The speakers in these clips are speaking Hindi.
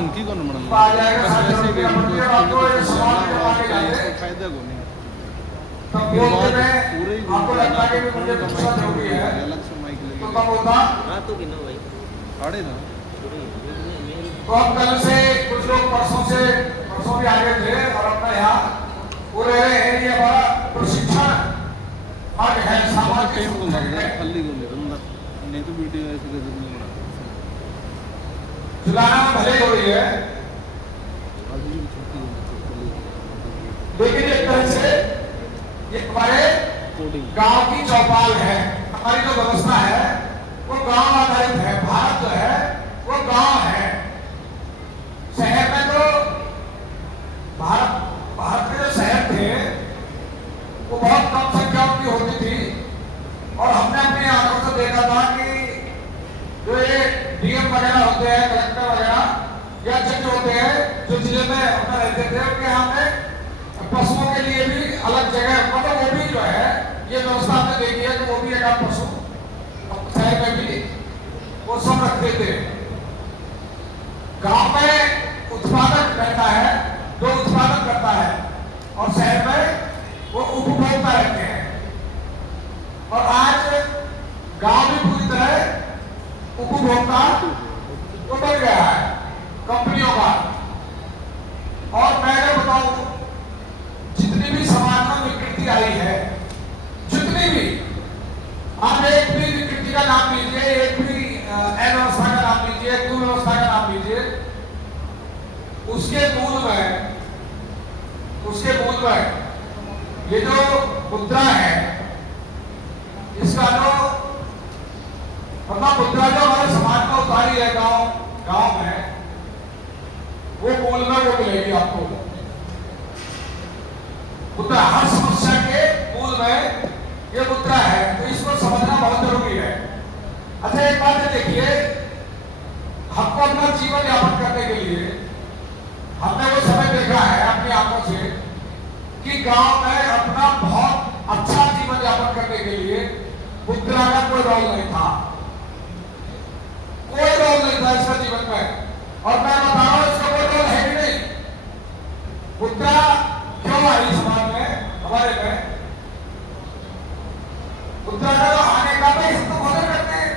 टंकी को न आ जाएगा बस 7 वैसे रुपये का भी मुर्गे आपको इनको 100 रुपये मांगे जाते हैं। फायदा को नहीं तब बोलते में पूरे ही आपको लगता है कि मुझे का दूसरा जरूरी है अलग से माइक तो लगे कब होता। हाँ तो गिनो भाई साढ़े ना तो हम कल से कुछ लोग परसों भी आ गए थे और अपना यहाँ वो रह रहे हैं। ये हमारा प्रशिक्षण मार्ग है सामाजिक टाइम को लग है। गया खाली को नहीं तो वीडियो ऐसे कर नहीं बना चलाना में भले हो रही है अभी भी छुट्टी लेकिन एक तरह से ये हमारे कोडिंग गांव की चौपाल है। हमारी जो व्यवस्था है वो गांव आधारित है। भारत जो है वो गांव है। शहर में तो भारत के जो शहर थे वो बहुत कम संख्या की होती थी और हमने अपनी आंखों से देखा था कि जो ये डीएम वगैरह होते हैं, कलेक्टर वगैरह या जज होते हैं जो जिले में अपना रहते थे, उनके यहाँ पे पशुओं के लिए भी अलग जगह मतलब वो भी जो है ये व्यवस्था हमने देखी है कि वो भी एक पशु शहर में भी वो सब रखते थे। गांव में उत्पादक रहता है जो उत्पादन करता है और शहर में वो उपभोक्ता रहते हैं। और आज गांव भी पूरी तरह उपभोक्ता तो बन गया है कंपनियों का। और मैं अगर बताऊं जितनी भी समाज में विकृति आई है, जितनी भी आप एक भी विकृति का नाम लीजिए, एक भी अव्यवस्था का नाम लीजिए, कुव्यवस्था का नाम लीजिए, उसके मूल में ये जो मुद्रा है इसका जो मतलब मुद्रा जो हमारे समाज में उतारी है गांव में वो मूल में वो मिलेगी आपको। मुद्रा हर समस्या के मूल में ये मुद्रा है तो इसको समझना बहुत जरूरी है। अच्छा एक बात है देखिए, हमको अपना जीवन यापन करने के लिए हमने वो समय देखा है अपनी आंखों से कि गांव में अपना बहुत अच्छा जीवन यापन करने के लिए मुद्रा का कोई रोल नहीं था, कोई रोल नहीं था इसका जीवन में। और मैं बता रहा हूं इसका कोई रोल है ही नहीं। मुद्रा क्यों आई समाज में हमारे में? मुद्रा का तो आने का भाई हम तो भोजन करते हैं,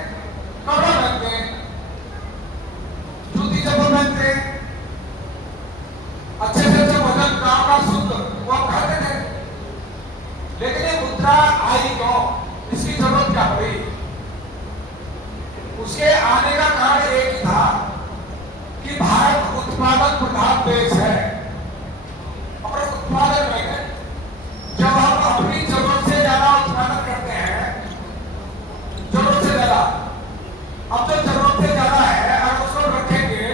कपड़ा पहनते हैं, जूती चप्पल पहनते हैं, अच्छे से अच्छा भोजन गांव का शुद्ध वो हम खाते थे। लेकिन ये मुद्रा आई क्यों? इसकी जरूरत क्या पड़ी? उसके आने का कारण एक ही था कि भारत उत्पादन प्रधान देश है और उत्पादन में जब हम अपनी जरूरत से ज्यादा उत्पादन करते हैं, जरूरत से ज्यादा, अब जो जरूरत से ज्यादा है अगर उसको रखेंगे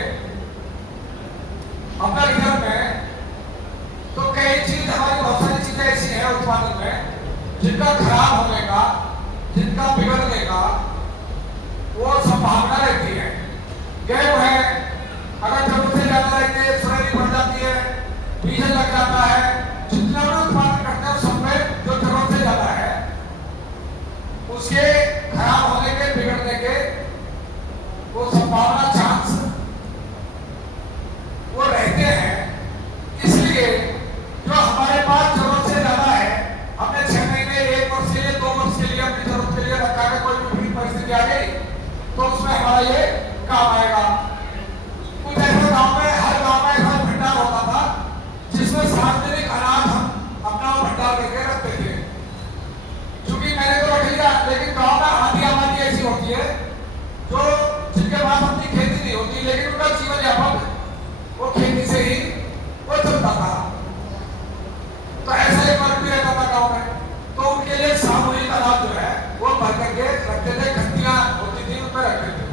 अपने रिजर्व में तो कई चीज हमारी बहुत सारी चीजें ऐसी हैं उत्पादन में जिनका खराब होने का, जिनका बिगड़ने का वो संभावना रहती है। गेहूं है अगर जरूरत से ज्यादा रहेंगे सुरैली बढ़ जाती है, बीज लग जाता है, जितना भी उत्पादन करते हैं सब में जो जरूरत से ज्यादा है उसके खराब होने के, बिगड़ने के वो संभावना, चांस वो रहते हैं। इसलिए जो हमारे पास जरूरत से ज्यादा है हमने 6 महीने, 1 वर्ष के लिए, 2 वर्ष के लिए अपनी जरूरत के लिए रखा है, कोई विपरीत परिस्थिति आ गई तो उसमें हमारा ये काम आएगा। कुछ ऐसे गांव में, हर गांव में ऐसा भंडार होता था जिसमें सार्वजनिक अनाज हम अपना भंडार लेके रखते थे। क्योंकि मैंने तो रख लिया, लेकिन गांव में आधी आबादी ऐसी होती है जो जिनके पास अपनी खेती नहीं होती लेकिन उनका जीवन यापन वो खेती से ही वो चलता था। तो ऐसा ही फर्क भी रहता था गांव में। तो उनके लिए सामूहिक अनाज जो है वो भर करके रखते थे, खत्तियां होती थी उनमें रखते थे।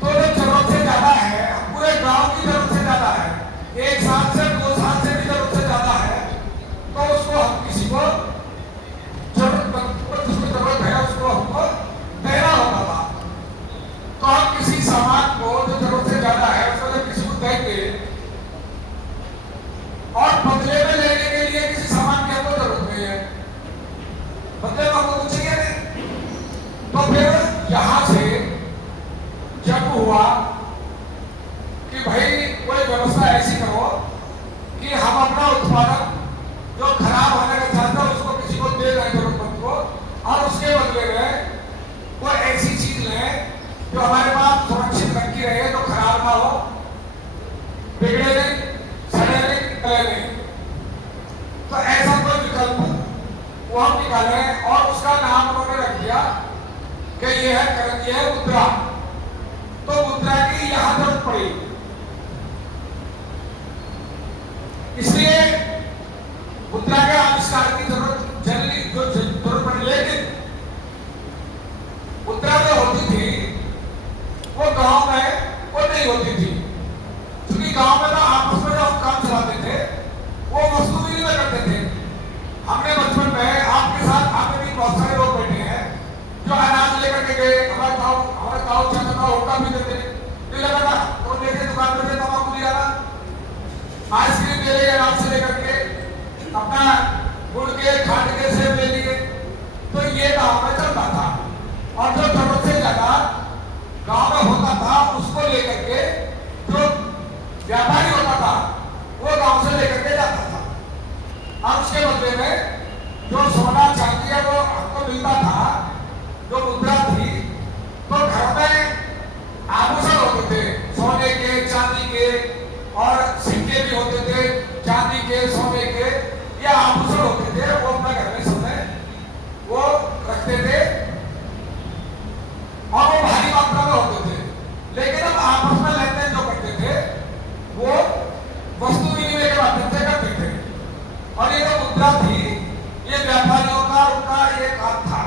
तो जो जरूरत से ज्यादा है, पूरे गांव की जरूरत से ज्यादा है, 1 साल से 2 साल से भी जरूरत से ज्यादा है, तो उसको हम किसी को जिसको जरूरत है उसको हमको देना होता था। तो हम किसी सामान को जो जरूरत से ज्यादा है कि भाई कोई व्यवस्था ऐसी करो कि हम अपना उत्पादन जो खराब होने का चाहता है उसको किसी को दे दें जरूरतमंद को, और उसके बदले में कोई ऐसी चीज लें जो हमारे पास सुरक्षित रखी रहे, तो खराब ना हो, बिगड़े नहीं, सड़े नहीं, गले नहीं। तो ऐसा कोई विकल्प वो हम निकाले और उसका नाम उन्होंने रख दिया कि ये है मुद्रा। तो मुद्रा की यहां जरूरत पड़ी, इसलिए मुद्रा के आविष्कार की जरूरत जनरली जो जरूरत पड़ी। लेकिन मुद्रा जो होती थी वो गांव में वो नहीं होती थी, क्योंकि गांव में तो आपस में जो काम चलाते थे वो वस्तु विनिमय करते थे। हमने बचपन में आपके साथ आपके भी बहुत सारे लोग बैठे हैं जो अनाज लेकर के गए, हमारे ताऊ चाचा का होटा भी देते नहीं लगा था, तो लेके दुकान पे तम्बाकू लिया ना, आइसक्रीम ले लिए अनाज से लेकर के, अपना गुड़ के खाट के सेब ले लिए। तो ये गांव में चलता था, और जो जरूरत से ज्यादा गांव में होता था उसको लेकर के जो व्यापारी होता था वो गांव से लेकर के जाता था, और उसके बदले में जो सोना चांदी है वो हमको मिलता था, जो मुद्रा थी। तो घर में आभूषण होते थे सोने के, चांदी के, और सिक्के भी होते थे चांदी के, सोने के, ये आभूषण होते थे। वो अपना घर में सोने वो रखते थे और वो भारी मात्रा में होते थे। लेकिन अब आपस में लेन देन जो करते थे वो वस्तु विनिमय के माध्यम से करते थे, और ये जो मुद्रा थी ये व्यापारियों का उनका ये काम था।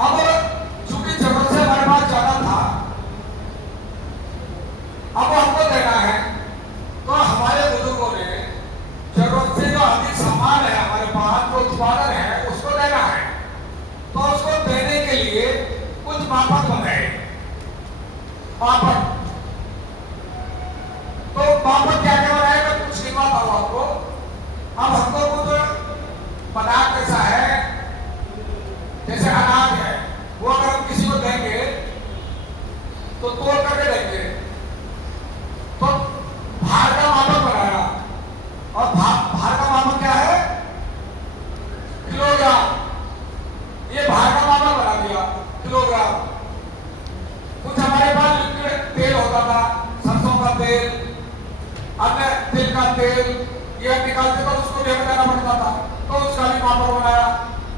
अब चूंकि जरूरत से हमारे पास ज्यादा था, अब हमको देना है, तो हमारे बुजुर्गों ने जरूरत से जो अधिक सामान है हमारे पास, जो उत्पादन है उसको देना है। तो उसको देने के लिए कुछ मापक बनाए, मापक। तो मापक क्या क्या बनाए, मैं कुछ लिखवाता हूं आपको। अब हमको कुछ पदार्थ ऐसा है जैसे अनाज है, वो अगर हम किसी को देंगे तो तोड़ करके देंगे, तो भार का मापक बनाया, और भार का मापक क्या है, किलोग्राम। ये भार का मापक बना दिया, किलोग्राम। कुछ हमारे पास लिक्विड तेल होता था, सरसों का तेल, अन्य तिल का तेल, ये निकालते तो उसको भी देना पड़ता था, तो उसका भी मापक बनाया।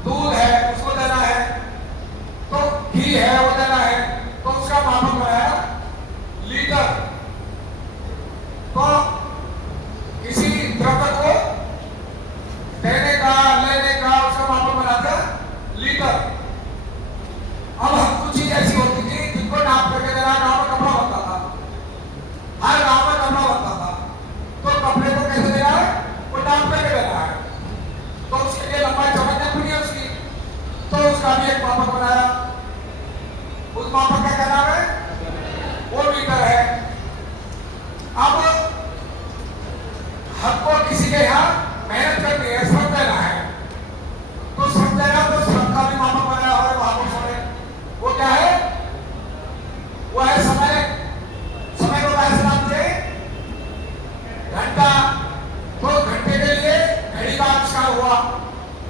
दूध है उसको देना है, तो घी है वो देना है, तो उसका मापक बनाया लीटर। तो किसी द्रव्य को देने का, लेने का, उसका मापक बनाता लीटर। अब हम कुछ चीज ऐसी होती थी जिनको नाप करके देना, गांव में कपड़ा बनता था, हर गांव में कपड़ा बनता था, तो कपड़े को कैसे देना है, वो नाप करके देना है, तो उसके लिए लंबाई चौड़ाई देखनी है उसकी, तो उसका भी एक मापक बनाया। उस मापक का क्या नाम है, वो मीटर है। अब हमको किसी के यहाँ मेहनत करनी है, श्रम देना है, तो श्रम देना, तो श्रम का भी मापक बनाया हमारे महापुरुषों ने। वो क्या है, वो है समय। समय को कैसे नापते हैं, घंटा। तो घंटे के लिए घड़ी का आविष्कार हुआ,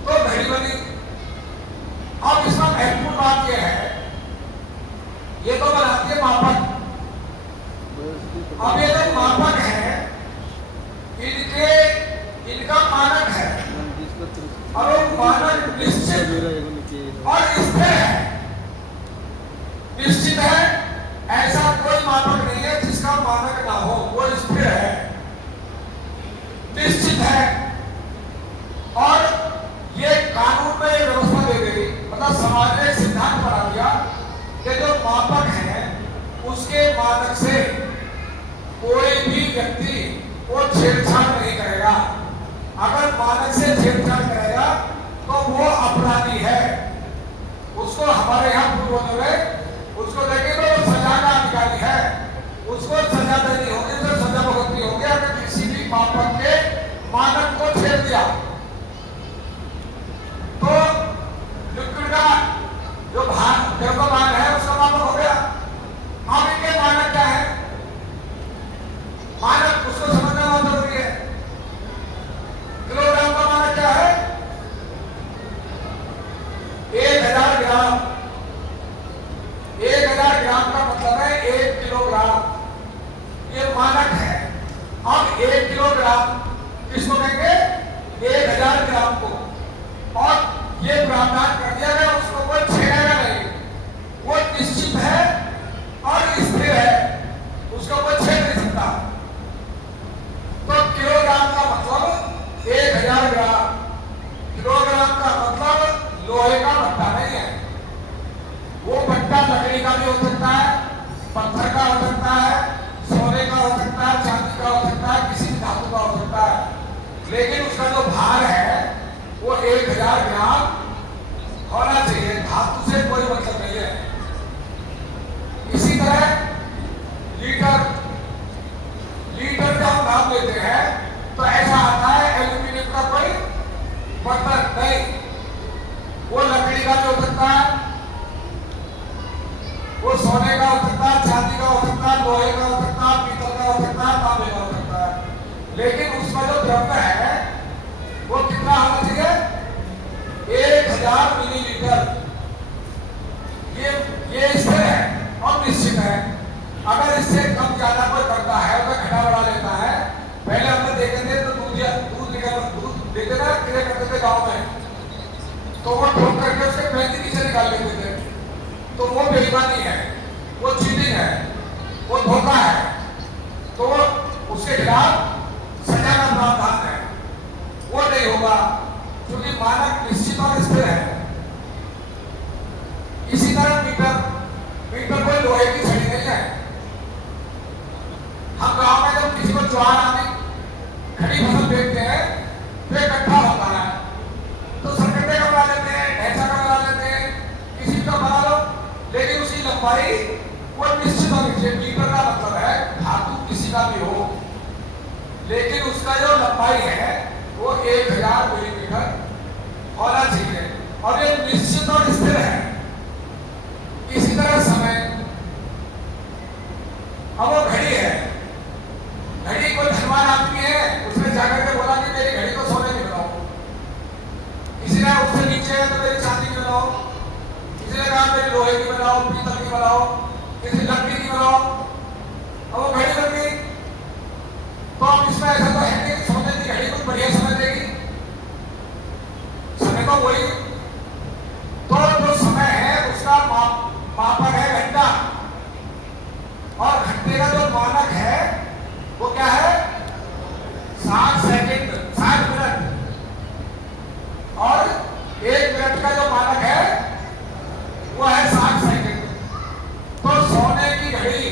तो घड़ी बनी। अब इसमें महत्वपूर्ण बात यह है, ये तो बनाती है मापक। अब ये जो मापक है इनका मानक है, और वो मानक निश्चित और स्थिर है। निश्चित है, ऐसा कोई मापक नहीं है जिसका मानक ना हो, वो स्थिर है, निश्चित है। और ये कानून में ये व्यवस्था दे गई, मतलब समाज ने सिद्धांत बना दिया कि जो मापक है उसके मानक से कोई भी व्यक्ति वो छेड़छाड़ नहीं करेगा। अगर मानक से छेड़छाड़ करेगा तो वो अपराधी है, उसको हमारे यहाँ पूर्वजों ने उसको देखें तो सजा का अधिकारी है, उसको सजा देनी होगी, तो सजा भुगतनी होगी अगर किसी भी मापक के मानक को छेड़ दिया। तो लिक्विड का जो द्रव्यमान है उसका मापक हो गया, किलोग्राम ये मानक है। अब 1 किलोग्राम किसको कहेंगे? 1000 ग्राम को। और ये प्रावधान कर दिया गया, उसको कोई छेड़ेगा नहीं, वो निश्चित है और स्थिर है, उसको कोई छेड़ नहीं सकता। तो किलोग्राम का मतलब 1000 ग्राम। किलोग्राम का मतलब लोहे का भट्टा नहीं है। वो भट्टा लकड़ी का भी हो सकता है, पत्थर का हो सकता है, सोने का हो सकता है, चांदी का हो सकता है, किसी भी धातु का हो सकता है। लेकिन उसका जो भार है वो 1000 ग्राम होना चाहिए। धातु से कोई मतलब नहीं है। इसी तरह लीटर का हम नाम लेते हैं तो ऐसा आता है एल्यूमिनियम का कोई बर्तन नहीं, वो लकड़ी का भी हो सकता है, वो सोने का हो सकता है, चांदी का हो सकता है, लोहे का हो सकता है, पीतल का हो सकता है, तांबे का हो सकता है। लेकिन उसका जो द्रव्य है वो कितना होना चाहिए? 1000 मिलीलीटर। ये स्थिर है और निश्चित है। अगर इससे कम ज्यादा कोई करता है तो घटा बढ़ा लेता है। पहले हमने देखे थे तो दूध देते ना, क्रिया करते थे गांव में, तो वो ठोक करके उसके पैसे नीचे निकाल लेते थे। तो वो बेईमानी है, वो चीटिंग है, वो धोखा है। तो उसके खिलाफ सजा का प्रावधान है, वो नहीं होगा क्योंकि मानक निश्चित और स्थिर है। इसी तरह मीटर कोई लोहे की छड़ी नहीं है। हम गांव में जब किसी को ज्वार आदि खड़ी फसल बेचते हैं तो इकट्ठा होता है, तो सरकटे का बना लेते हैं, ढैंचा का बना लेते हैं, किसी का बना लो, लेकिन उसकी लंबाई वो निश्चित होनी चाहिए। मीटर का मतलब है धातु किसी का भी हो, लेकिन उसका जो लंबाई है वो 1000 मिलीमीटर होना चाहिए और ये निश्चित और स्थिर है। इसी तरह समय, अब वो घड़ी है, घड़ी कोई धनवान आदमी है, उसने जाकर के बोला कि मेरी घड़ी को सोने की बनाओ। किसी ने उससे नीचे है तो मेरी चांदी की बनाओ, किसी ने कहा मेरी लोहे की बनाओ, पीतल की बनाओ, किसी लकड़ी की बनाओ। अब वो घड़ी बन गई। तो अब इसमें ऐसा तो है कि सोने की घड़ी कुछ बढ़िया समय देगी? समय तो वही। तो जो समय है उसका मापक है घंटा, और घंटे का जो मानक है वो क्या है? 60 सेकंड, 60 मिनट। और 1 मिनट का जो मानक है वो है 60 सेकंड। तो सोने की घड़ी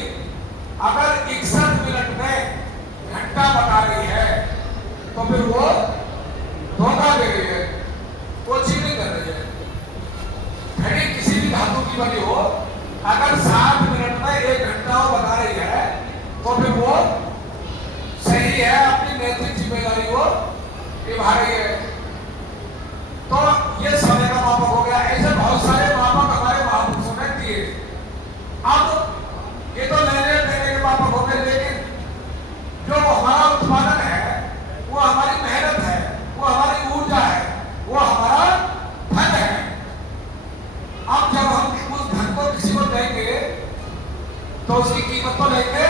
अगर 61 मिनट में घंटा बता रही है तो फिर वो धोखा दे रही है, वो चीटिंग कर रही है। घड़ी किसी भी धातु की बनी हो, अगर 60 मिनट में 1 घंटा वो बता रही है तो फिर वो सही है, अपनी नैतिक जिम्मेदारी को निभा रही है। तो ये समय का मापक हो गया। ऐसे बहुत सारे मापक हमारे महापुरुषों ने दिए। अब ये तो लेने देने के मापक हो गए, लेकिन जो हमारा उत्पादन है, वो हमारी मेहनत है, वो हमारी ऊर्जा है, वो हमारा धन है। अब जब हम उस धन को किसी को देंगे तो उसकी कीमत तो लेंगे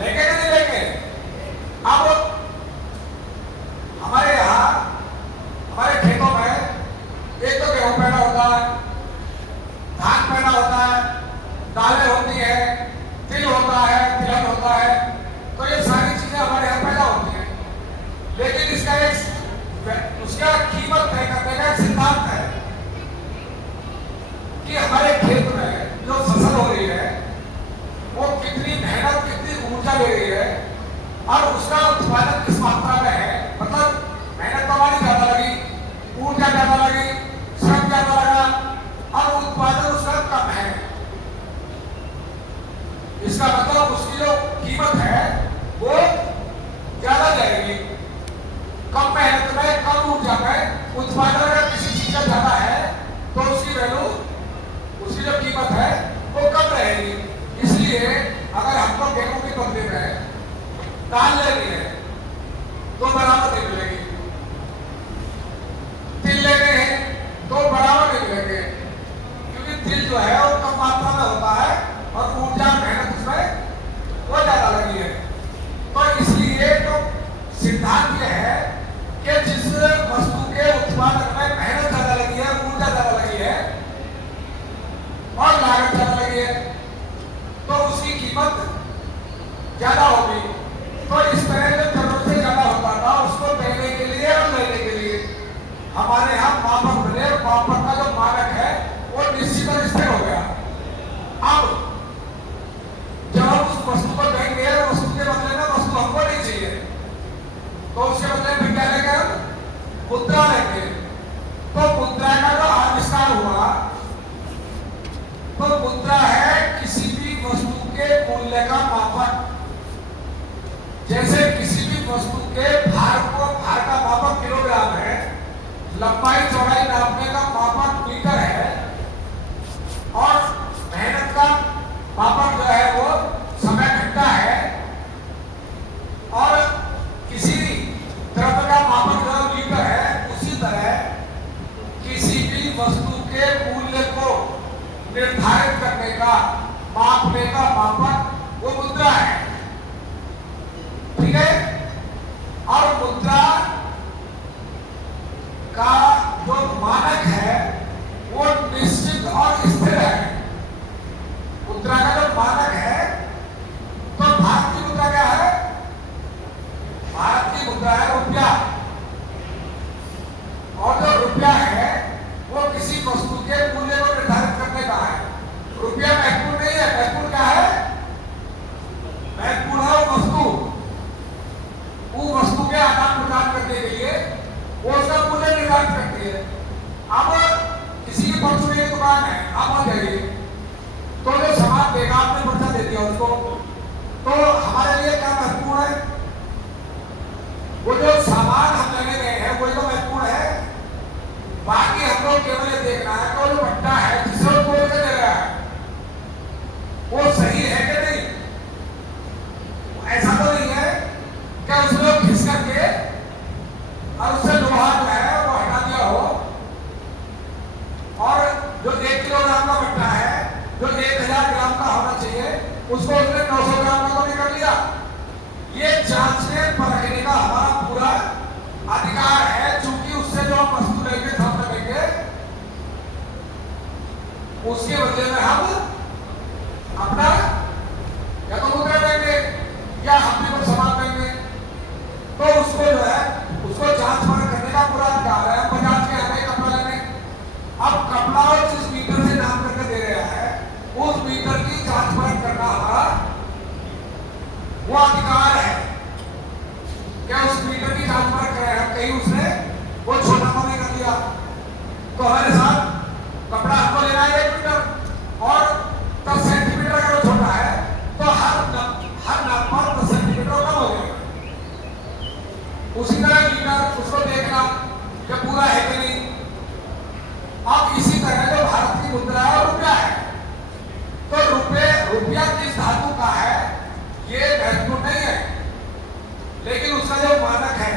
कि नहीं लेंगे? अब हमारे यहाँ, हमारे खेतों में एक तो गेहूं पैदा होता है, धान पैदा होता है, दालें होती है, तिल होता है, तिलहन होता है। तो ये सारी चीजें हमारे यहाँ पैदा होती हैं, लेकिन उसका कीमत तय करने का एक सिद्धांत है कि हमारे खेत में जो फसल हो रही है वो कितनी मेहनत, कितनी ऊर्जा ले रही है और उसका उत्पादन किस मात्रा में है। मतलब मेहनत तो हमारी ज्यादा लगी, ऊर्जा ज्यादा लगी, श्रम ज्यादा लगा और उत्पादन उसका कम है। इसका मतलब उसकी जो कीमत है वो ज्यादा जाएगी। कम मेहनत में, कम ऊर्जा में उत्पादन अगर किसी चीज का ज्यादा है तो उसकी वैल्यू, उसकी जो कीमत है वो कम रहेगी। इसलिए अगर हमको गेहूं की बदले में दाल लेनी है तो बराबर नहीं मिलेगी, तिल लेने हैं तो बराबर नहीं मिलेंगे, क्योंकि तिल जो है वो कम मात्रा में होता है और ऊर्जा मेहनत उसमें वो ज्यादा लगी है। तो इसलिए तो सिद्धांत यह है कि जिस वस्तु के उत्पादन में मेहनत ज्यादा लगी है, ऊर्जा ज्यादा लगी है और लागत ज्यादा लगी है, तो उसकी कीमत ज्यादा होगी। तो इस तरह जो जरूरत से ज्यादा होता था उसको देने के लिए और लेने के लिए हमारे यहाँ मापक बने और मापक का जो मानक है वो निश्चित और स्थिर हो गया। अब जब हम उस वस्तु को देंगे, वस्तु के बदले में वस्तु हमको नहीं चाहिए, तो उसके बदले में क्या लेंगे? मुद्रा लेंगे। तो मुद्रा का जो आविष्कार हुआ, तो मुद्रा है किसी भी वस्तु के मूल्य का मापक। जैसे किसी भी वस्तु के भार का मापक किलोग्राम है, लंबाई चौड़ाई नापने का मापक मीटर है और मेहनत का मापक जो है वो समय घंटा है और किसी द्रव्य का मापक जो लीटर है, उसी तरह किसी भी वस्तु के मूल्य को निर्धारित करने का, मापने का मापक वो मुद्रा है। ठीक है? और मुद्रा का जो मानक है वो निश्चित और स्थिर है। मुद्रा का जो मानक है, तो भारत की मुद्रा क्या है? भारत की मुद्रा है रुपया। और जो रुपया है वो किसी वस्तु के मूल्य को निर्धारित करने का है। रुपया महत्वपूर्ण नहीं है। महत्वपूर्ण क्या है? महत्वपूर्ण है वो वस्तु के आदान प्रदान करने के लिए वो उसका मूल्य निर्धारित करती है। अब किसी की परचून की दुकान है, आप आ जाइए, तो जो सामान देगा आपने पर्चा दे दिया उसको, तो हमारे लिए क्या महत्वपूर्ण है? वो जो सामान हम लेने गए हैं वही तो महत्वपूर्ण है। बाकी हम लोग केवल ये देखना है कि वो जो भट्टा है जिसे वो तोड़ के दे रहा है वो सही है कि नहीं। ऐसा तो नहीं है क्या उसने घिस करके और उससे लोहा जो है वो हटा दिया हो और जो 1 किलोग्राम का भट्टा है, जो 1000 ग्राम का होना चाहिए, उसको उसने 900 ग्राम का तो नहीं कर लिया। ये जांचने परखने का हमारा पूरा अधिकार है, चूंकि उससे जो हम वस्तु लेंगे, सामान लेंगे, उसके बदले में हम अपना या तो मुद्रा देंगे या हम भी कुछ सामान देंगे। तो उसको जो है उसको जांच परख करने का पूरा अधिकार है। हम बाजार के आने कपड़ा लेने, अब कपड़ा जिस मीटर से नाम करके दे रहा है उस मीटर की जांच परख करना हमारा वो अधिकार है। क्या उस मीटर की जांच परख कर रहे हैं, कहीं उसने वो छोटा तो नहीं कर दिया। तो हमारे साथ कपड़ा हमको लेना है 1 मीटर और 10 सेंटीमीटर अगर वो छोटा है तो हर नाप पर 10 सेंटीमीटर कम हो जाएगा। उसी तरह लीटर उसको देखना कि पूरा है कि नहीं। अब इसी तरह जो भारत की मुद्रा है रुपया है, तो रुपया किस धातु का है ये महत्वपूर्ण नहीं है, लेकिन उसका जो मानक है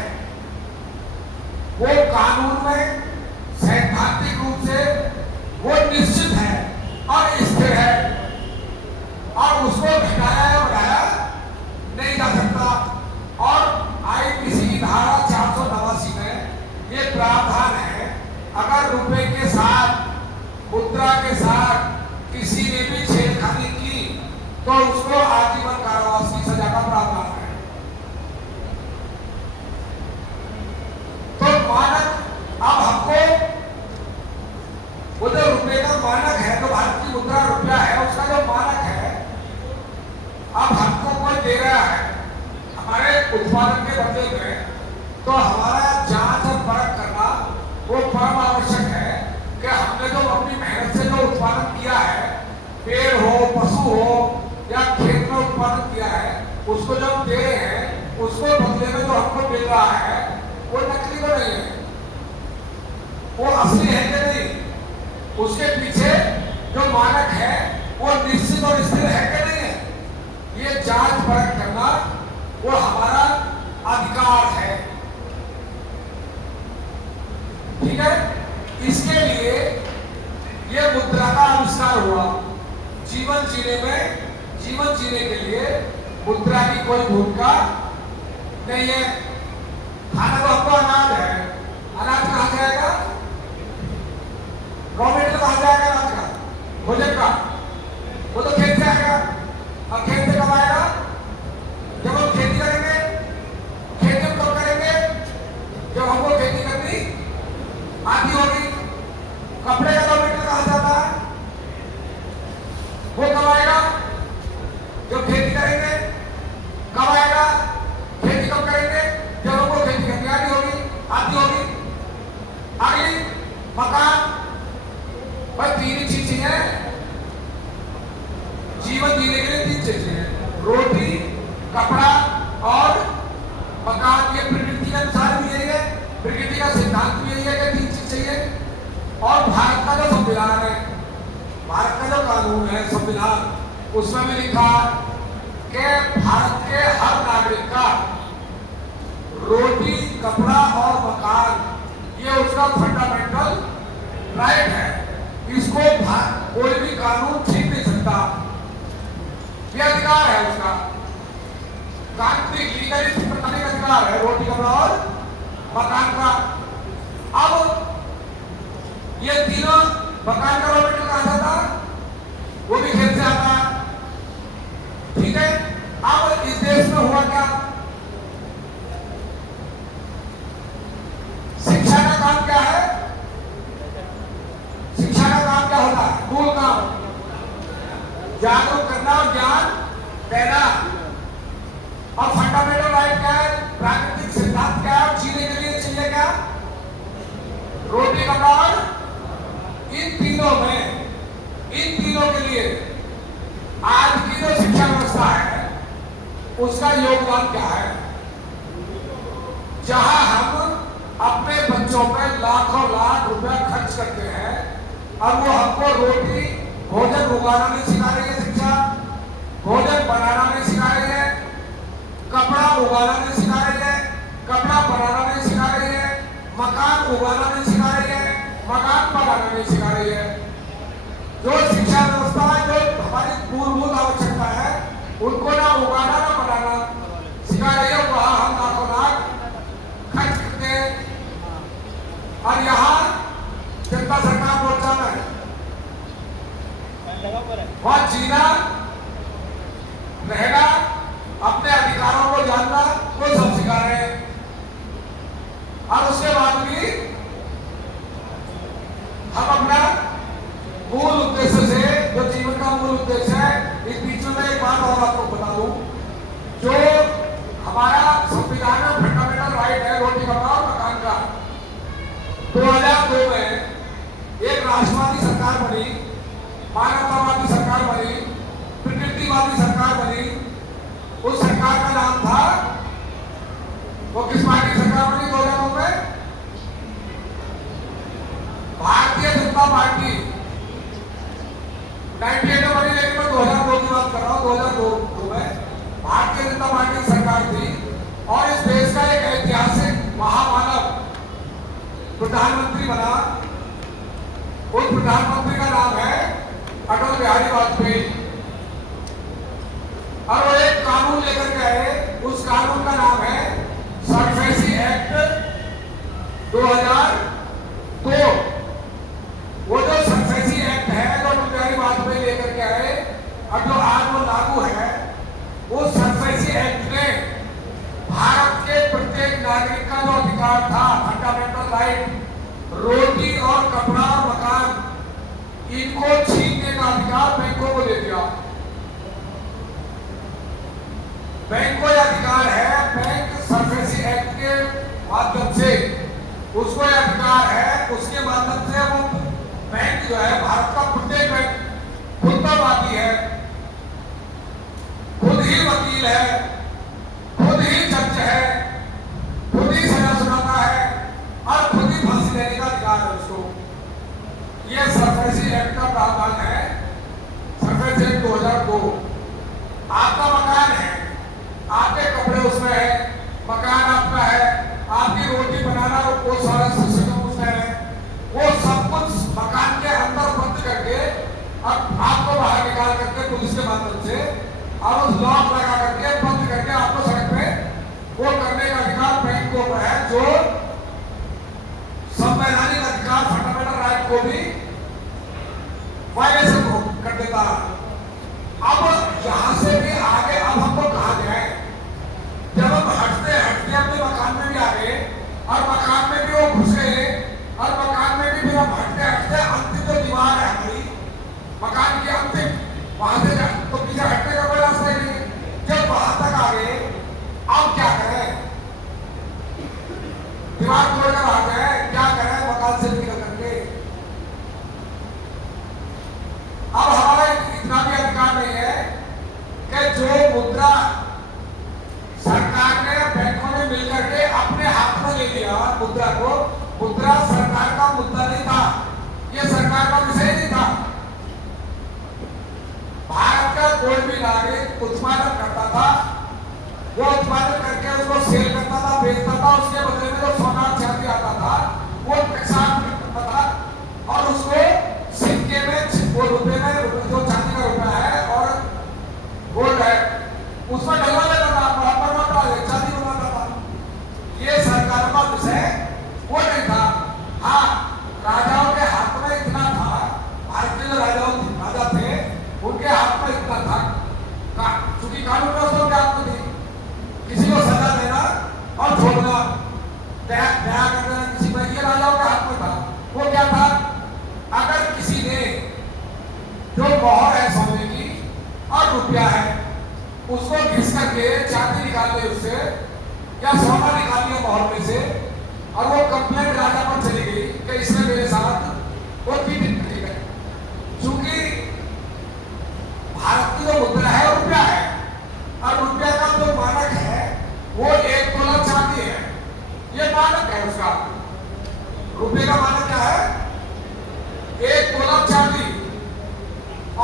वो कानून में सैद्धांतिक रूप से वो निश्चित है और स्थिर है और उसको घटाया या बढ़ाया नहीं जा सकता। और आईपीसी की धारा 489 में ये प्रावधान है, अगर रुपए के साथ, मुद्रा के साथ किसी ने भी छेड़खानी की तो उसको आजीवन कारावास की सजा का प्रावधान है। तो मानक, अब हमको वो जो रुपए का मानक है, तो भारत की मुद्रा रुपया है, उसका जो मानक है, अब हमको कोई दे रहा है हमारे उत्पादन के बदले में, तो हमारा जांच और परख करना वो परम आवश्यक है कि हमने जो अपनी मेहनत से जो उत्पादन किया है, पेड़ हो, पशु हो या खेत में उत्पादन किया है, उसको जो हम दे रहे हैं उसको बदले में जो हमको मिल रहा है वो नकली तो नहीं है, वो असली है कि नहीं। उसके पीछे जो मानक है वो निश्चित और स्थिर है कि नहीं है, ये जांच परख करना वो हमारा अधिकार है। ठीक है? इसके लिए ये मुद्रा का आविष्कार हुआ। जीवन जीने के लिए मुद्रा की कोई भूमिका नहीं है। खाना तो हमको अनाज है, अनाज कहाँ से आएगा? रॉ मटेरियल कहाँ से आएगा? अनाज का, भोजन का, वो तो खेत से आएगा। और खेत से कब आएगा? जब हम खेती करेंगे। खेती हम कब करेंगे? जब हमको खेती करनी आती होगी। कपड़े का रॉ मटेरियल कहाँ से आता है? वो कब आएगा? जब खेती करेंगे। कब आएगा? खेती कब करेंगे? जब हमको खेती करनी आती होगी। अगली मकान, बस तीन ही चीजें हैं जीवन जीने के लिए। तीन चीजें हैं, रोटी, कपड़ा और मकान। ये प्रकृति के अनुसार भी यही है, प्रकृति का सिद्धांत भी यही है कि तीन चीज चाहिए। और भारत का जो संविधान है, भारत का जो कानून है, संविधान, उसमें भी लिखा कि भारत के हर नागरिक का रोटी, कपड़ा और मकान ये उसका फंडामेंटल राइट है। इसको कोई भी कानून छीन नहीं सकता। ये अधिकार है उसका, कानूनी लीगली प्रणाली का अधिकार है रोटी, कपड़ा और मकान का। अब ये तीनों, मकान का रॉ मटेरियल कहाँ से आता है? वो भी खेत से आता है। ठीक है। अब इस देश में हुआ क्या? शिक्षा का काम क्या है? शिक्षा का काम क्या होता है? मूल काम जागरूक करना और ज्ञान देना। और फंडामेंटल राइट क्या है? प्राकृतिक सिद्धांत क्या है? जीने के लिए चाहिए क्या? रोटी, कपड़ा और इन तीनों के लिए आज की जो शिक्षा व्यवस्था है उसका योगदान क्या है? जहां हम अपने बच्चों पर लाखों लाख रुपया खर्च करते हैं और वो हमको रोटी, भोजन उगाना नहीं सिखा रही है शिक्षा, भोजन बनाना नहीं सिखा रही है, कपड़ा उगाना नहीं सिखा रही है, कपड़ा बनाना नहीं सिखा रही है, मकान उगाना नहीं सिखा रही है, मकान बनाना नहीं सिखा रही है। जो शिक्षा व्यवस्था है, जो हमारी मूलभूत आवश्यकता है, उनको ना उगाना ना बनाना सिखा रही है। वहां हम लाखों लाख खर्च करते हैं और यहाँ जनता सरकार वोट जाना है, वहां जीना, रहना, अपने अधिकारों को जानना, वो सब सिखा रहे हैं। और उसके बाद भी हम अपना मूल उद्देश्य से, जो जीवन का मूल उद्देश्य है, इस बीच में एक बात और आपको बता दूं, जो हमारा संविधान में फंडामेंटल राइट है रोटी, कपड़ा और मकान का, 2002 में एक राष्ट्रवादी सरकार बनी, मानवतावादी सरकार बनी, प्रकृतिवादी सरकार बनी। उस सरकार का नाम था, वो किस पार्टी की सरकार बनी 2002 में? भारतीय जनता पार्टी। 98 में बनी, लेकिन मैं 2002 की बात कर रहा हूँ। 2002 में भारतीय जनता पार्टी की सरकार थी और इस देश का एक ऐतिहासिक महामानव प्रधानमंत्री बना। उस प्रधानमंत्री का नाम है अटल बिहारी वाजपेयी। और वो एक कानून लेकर के आए, उस कानून का नाम है सरफेसी एक्ट 2002। वो जो सरफेसी एक्ट है, जो अटल बिहारी वाजपेयी लेकर के आए और जो आज वो लागू है, वो सरफेसी एक्ट ने भारत के प्रत्येक नागरिक का जो अधिकार था, फंडामेंटल राइट, रोटी और कपड़ा और मकान, इनको छीनने का अधिकार बैंकों को दे दिया। बैंक को यह अधिकार है, बैंक सरफेसी एक्ट के माध्यम से उसको यह अधिकार है, उसके माध्यम से वो बैंक जो है, भारत का प्रत्येक बैंक खुद पर वादी है, खुद ही वकील है, खुद ही जज है, खुद ही सजा सुनाता है और खुद ही फांसी देने का अधिकार है उसको। ये सरफेसी एक्ट का प्रावधान है, सरफेसी एक्ट 2002। आपका मकान है, आपके कपड़े उसमें है, मकान आपका है, आपकी रोटी बनाना वो सारा सिस्टम उसमें है, वो सब कुछ मकान के अंदर बंद करके अब आपको बाहर निकाल करके पुलिस के माध्यम से, और उस लॉक लगा करके बंद करके आपको सड़क पे वो करने का अधिकार बैंक को है, जो संवैधानिक अधिकार फंडामेंटल राइट को भी वायलेशन कर देता है। अब यहां से भी आगे अब हमको कहा गया है, जब हम हटते हटते अपने मकान में भी आ गए और मकान में भी वो घुस गए और मकान में भी फिर हम हटते हटते अंतिम जो दीवार है हमारी मकान की अंतिम, वहां से तो पीछे हटने का कोई रास्ता ही नहीं है। जब वहां तक आ गए, अब क्या करें? दीवार तोड़कर आ गए, क्या करें? मकान से निकल करके अब हमारा इतना भी अधिकार नहीं है कि जो मुद्रा सरकार ने बैंकों ने मिलकर के अपने हाथ में ले लिया मुद्रा को, मुद्रा सरकार का मुद्दा नहीं था, ये सरकार का विषय नहीं था। भारत का कोई भी नागरिक उत्पादन करता था, वो उत्पादन करके उसको सेल करता था, बेचता था, उसके बदले में जो सोना चांदी आता था वो नुकसान करता था और उसको सिक्के में वो रुपए में जो चांदी का रुपया है और गोल्ड है उसमें डलवा देता था, बराबर मात्रा चांदी बनाता था। ये सरकार का विषय वो नहीं था। हाँ, राजाओं के हाथ में इतना था, भारतीय जो राजा थे उनके हाथ में इतना था, चूंकि कानून व्यवस्था के हाथ में थी, किसी को सजा देना और छोड़ना, दया कर देना किसी पर, ये राजाओं के हाथ में था। वो क्या था? अगर किसी ने जो मोहर है सोने की और रुपया है उसको घिस करके चांदी निकाल ली उससे या सोना निकाल लिया मोहर में से और वो कंप्लेंट राजा पर चली गई कि इसने मेरे साथ वो पीड़ित कर गए। चूंकि भारत की जो मुद्रा है रुपया है और रुपया का जो मानक है वो 1 तोला चांदी है, ये मानक है उसका। रुपये का मानक क्या है? 1 तोला चांदी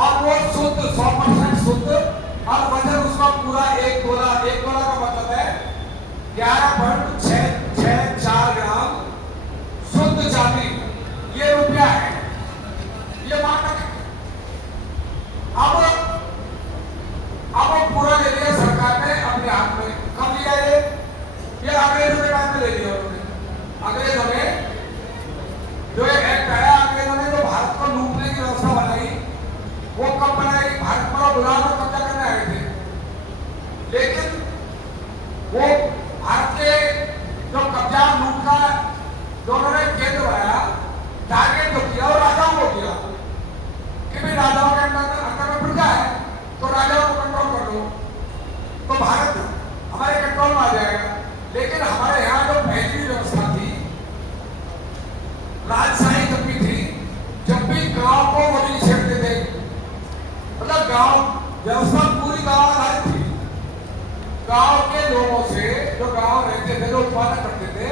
और वो शुद्ध 100% शुद्ध और वजन उसका पूरा 1 तोला। 1 तोला का मतलब है 11.664 ग्राम शुद्ध चांदी, ये रुपया है, ये मानक है। अब वो पूरा ले लिया सरकार ने अपने हाथ में। कब लिया ये अंग्रेजों के टाइम में ले लिया उन्होंने। अंग्रेजों ने जो एक्ट आया, अंग्रेजों ने जो भारत को लूटने की व्यवस्था बनाई, वो कब बनाई? भारत पर गुलाम और कब्जा करने आए थे, लेकिन वो भारत के जो कब्जा लूट का जो उन्होंने केंद्र बनाया, टारगेट जो किया वो राजाओं को किया कि भाई राजाओं के अंदर में प्रजा है तो राजाओं को कंट्रोल कर लो, तो भारत हमारे कंट्रोल में आ जाएगा। लेकिन हमारे यहाँ जो पहली व्यवस्था थी, राजशाही जब भी थी, जब भी गांव को वो नहीं छेड़ते थे, मतलब गांव व्यवस्था पूरी गांव आधारित थी। गांव के लोगों से जो गांव रहते थे, जो उत्पादन करते थे,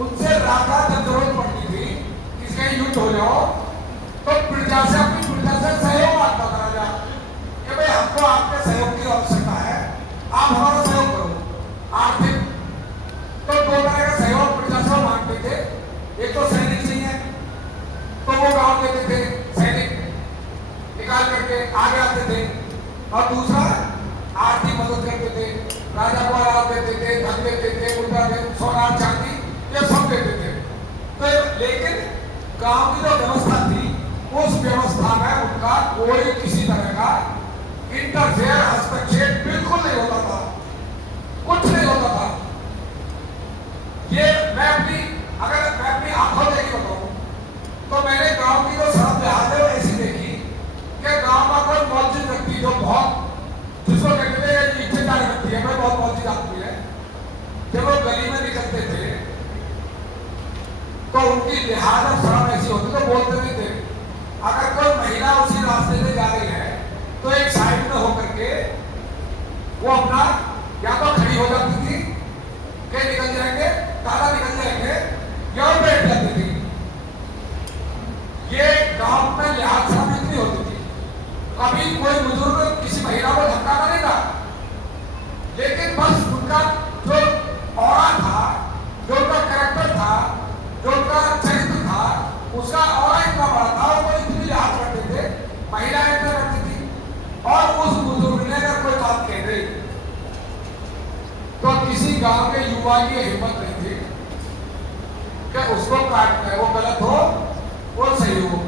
उनसे राजा जब जरूरत पड़ती थी किसका युद्ध हो जाओ तो प्रजा से, अपनी प्रजा से सहयोग मांगता था राजा कि भाई हमको आपके सहयोग की आवश्यकता है, आप हमारा सहयोग करो आर्थिक। तो 2 तरह का सहयोग प्रजा से मांगते थे। एक तो सैनिक चाहिए तो वो गांव देते थे, सैनिक निकाल करके आगे आते थे, और दूसरा आर्थिक मदद करते थे, राजा को अलाव देते थे, धन देते थे, मुद्रा देते, सोना चांदी ये सब देते थे। तो लेकिन गांव की जो व्यवस्था थी उस व्यवस्था में उनका कोई किसी तरह का इंटरफेयर, हस्तक्षेप बिल्कुल नहीं होता था, कुछ नहीं होता था। ये मैं अपनी आंखों से ही बताऊं तो मैंने गांव की जो सड़क जहाज है ऐसी देखी कि गांव का कोई मौजूद व्यक्ति जो बहुत, जिसको कहते थे इज्जतदार व्यक्ति है, मैं बहुत मौजूद आदमी है, जब वो गली में निकलते थे तो उनकी लिहाज और शर्म ऐसी होती तो बोलते नहीं थे। अगर कोई महिला उसी रास्ते से जा रही है तो एक साइड में होकर के वो अपना या तो खड़ी हो जाती थी कि निकल जाएंगे, ताला निकल जाएंगे, या बैठ जाती थी। ये गांव में लिहाज शर्म इतनी होती थी। कभी कोई बुजुर्ग किसी महिला को धक्का नहीं था, लेकिन बस उनका जो ऑरा था, जो उनका कैरेक्टर था, जो उनका चरित्र था, उसका ऑरा इतना गांव के युवा की हिम्मत नहीं थी कि उसको काटना है, वो गलत हो वो सही हो।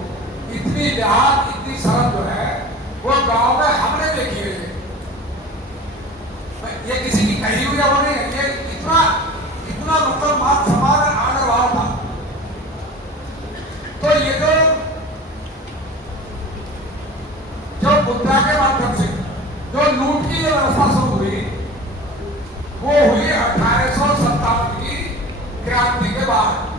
इतनी लिहाज इतनी शर्म जो है वो गांव में हमने देखी है। ये किसी की कही हुई वो नहीं है, ये इतना इतना मतलब मान सम्मान आने वाला था। तो ये जो मुद्रा के माध्यम से जो लूट की व्यवस्था शुरू हुई वो हुई 1857 की क्रांति के बाद।